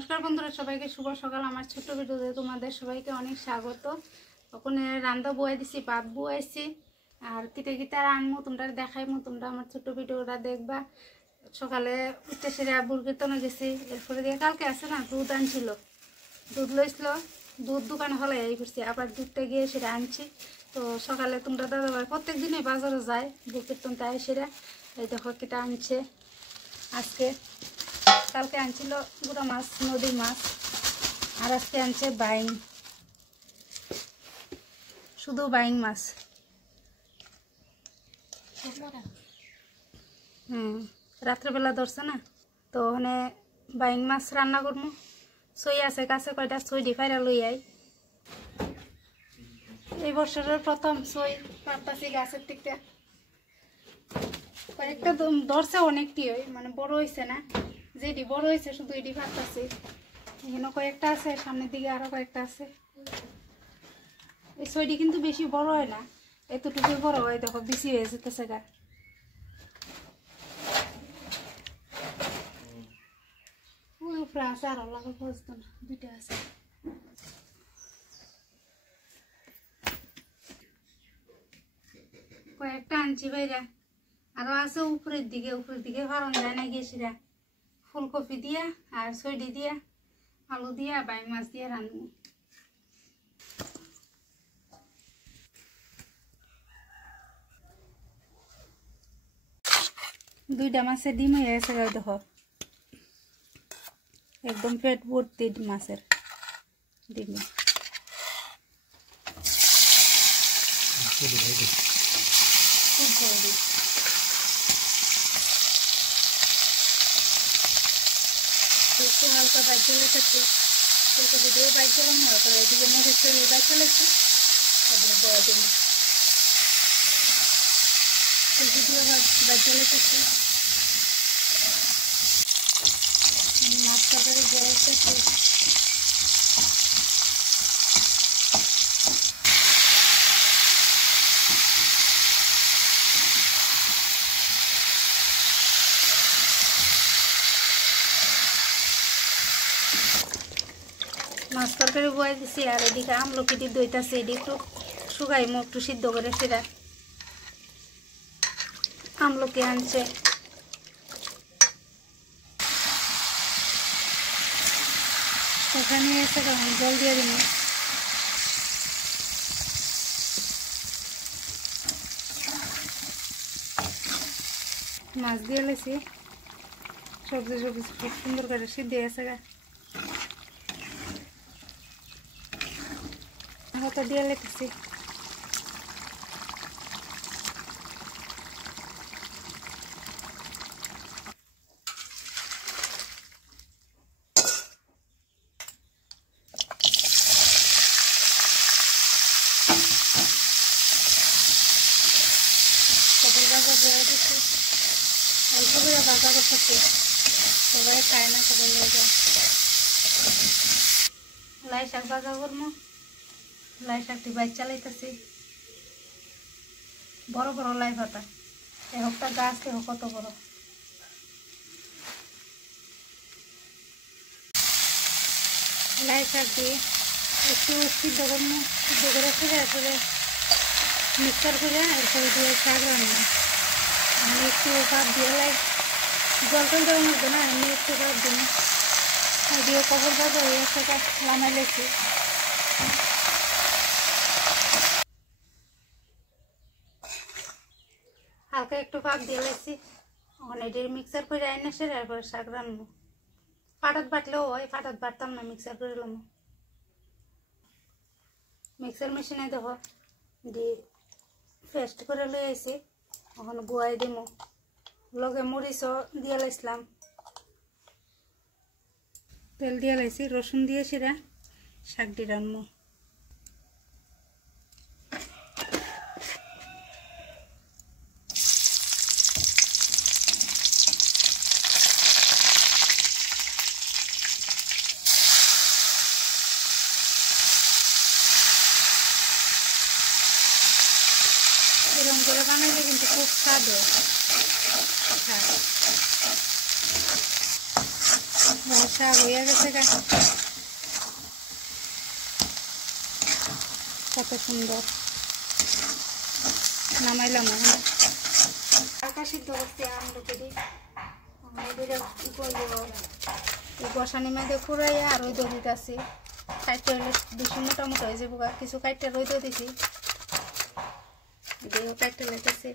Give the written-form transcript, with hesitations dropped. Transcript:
নমস্কার বন্ধুরা, সবাইকে শুভ সকাল। আমার ছোট্ট ভিডিওতে তোমাদের সবাইকে অনেক স্বাগত। ওখানে রান্না বয়াই দিছি, ভাত বয়াইছি, আর কিতে কিতে আনমু তোমরা দেখাইমু। তোমরা আমার ছোট্ট ভিডিওটা দেখবা। সকালে উঠতে সেরে আব্বুর কীর্তনে গেছি। এরপরে দিয়ে কালকে আছে না, দুধ আনছিল, দুধ লইছিল, দুধ দোকানে হলাই এই করছি, আবার দুধটা গিয়ে সেটা আনছি। তো সকালে তোমরা দাদাভাই প্রত্যেক দিনই বাজারে যায়, বুক কীর্তন তাই সেরা। এই দেখো কিটা আনছে আজকে। কালকে আনছিল গুড়া মাছ, নদীর মাছ, আর আজকে আনছে বাইং, শুধু বাইং মাছ। রাত্রেবেলা ধরছে না, তো ওখানে বাইং মাছ রান্না করবো। সই আছে কাছে কয়টা, সই দি ফাইরা লই আই। এই বছরের প্রথম সই পারতাছি গাছের থেকে। কয়েকটা ধরছে, অনেকটি মানে বড় হয়েছে না, যেটি বড় হয়েছে শুধু এটি পারতাছি। এখানে কয়েকটা আছে, সামনের দিকে আরো কয়েকটা আছে। এই সইটি কিন্তু বেশি বড় হয় না, এতটুকু বড় হয়। দেখো বেশি হয়ে যেতেছে গা। ওই উপরে আছে, আরো লাগে বুঝতো না, দুইটা আছে। কয়েকটা আনছি বাইরা, আরো আছে উপরের দিকে ভারণ যায় না গেছিরা। ফুলকপি দিয়া আর সইডি দিয়া, আলু দিয়া, বাইং মাছ দিয়া রান্না। দুইটা মাছের ডিম হয়ে গেছে, দেখো একদম পেট ভর্তি মাছের ডিম। একটু হালকা বাইক জ্বলে থাকছে, ফুলকপি দিয়ে বাইক জ্বলাম না, তাহলে এদিকে মরিচ চলে বাইক চলেছে, তারপরে বয়া দিন ফুলকপি দিয়ে বাইক জ্বলে থাকছে। মাছ তরকারি বয়া থাকছে। মাছ তরকারি বয়ে দিছি, আর এদিকে আমলকিটি দইতাছে, এটি একটু শুকাইমো, একটু সিদ্ধ করে সেটা। আমলকি আনছে, ওখানে এসে জল দিয়ে দিন। মাছ দিয়ে লেছি, সবজি খুব সুন্দর করে সিদ্ধ গেছে গা। হাতে দিয়ে লেতেছি। সকল ভাজা বয়ে দিচ্ছি, অল্প করে ভাজা করতেছি, সবাই খায় না সকল ভাজা। লাই শাক ভাজা করবো, লাই শাকটি বাইক চালাইতেছি। বড় বড় লাই পাতা, একটা গাছ দেখো কত বড়। লাই শাক দিয়ে একটু সিদ্ধ করবো, সিদ্ধ করে ফিরে আসলে মিক্সার করে এরপরে দিয়ে শাক রান্না। আমি একটু ভাত দিয়ে লাই জল টল দেওয়ার মধ্যে না, আমি একটু ভাত দিন দিয়ে কবর ভাজা হয়ে সেটা লামাই লেছি। হালকা একটু ভাত দিয়ে লেছি, ওখানে এটি মিক্সার করে আইনে সেরে এরপরে শাক রান্না। পাটাত বাটলেও হয়, পাটাত বাটতাম না, মিক্সার করে এলাম। মিক্সার মেশিনে দেখো দিয়ে পেস্ট করে লই আইছি, এখন গুয়াই দিব। লগে মরিচও দিয়ে লাইছিলাম, তেল দিয়ে লাইছি, রসুন দিয়ে সেরা শাকটি রান্না। এরকম করে বানাইলে কিন্তু খুব স্বাদ হয়। শাক হয়ে গেছে কত সুন্দর নামাইলাম আঁকা সিদ্ধ করতে আমরা করি বসানি মেয়েদের কুড়াইয়া আর ওই দড়িতে আছে কাইটটা হলে বেশি মোটামুটি হয়ে যাবো কিছু কাইটটা রইতেও দিছি কাইটটা লেগেছে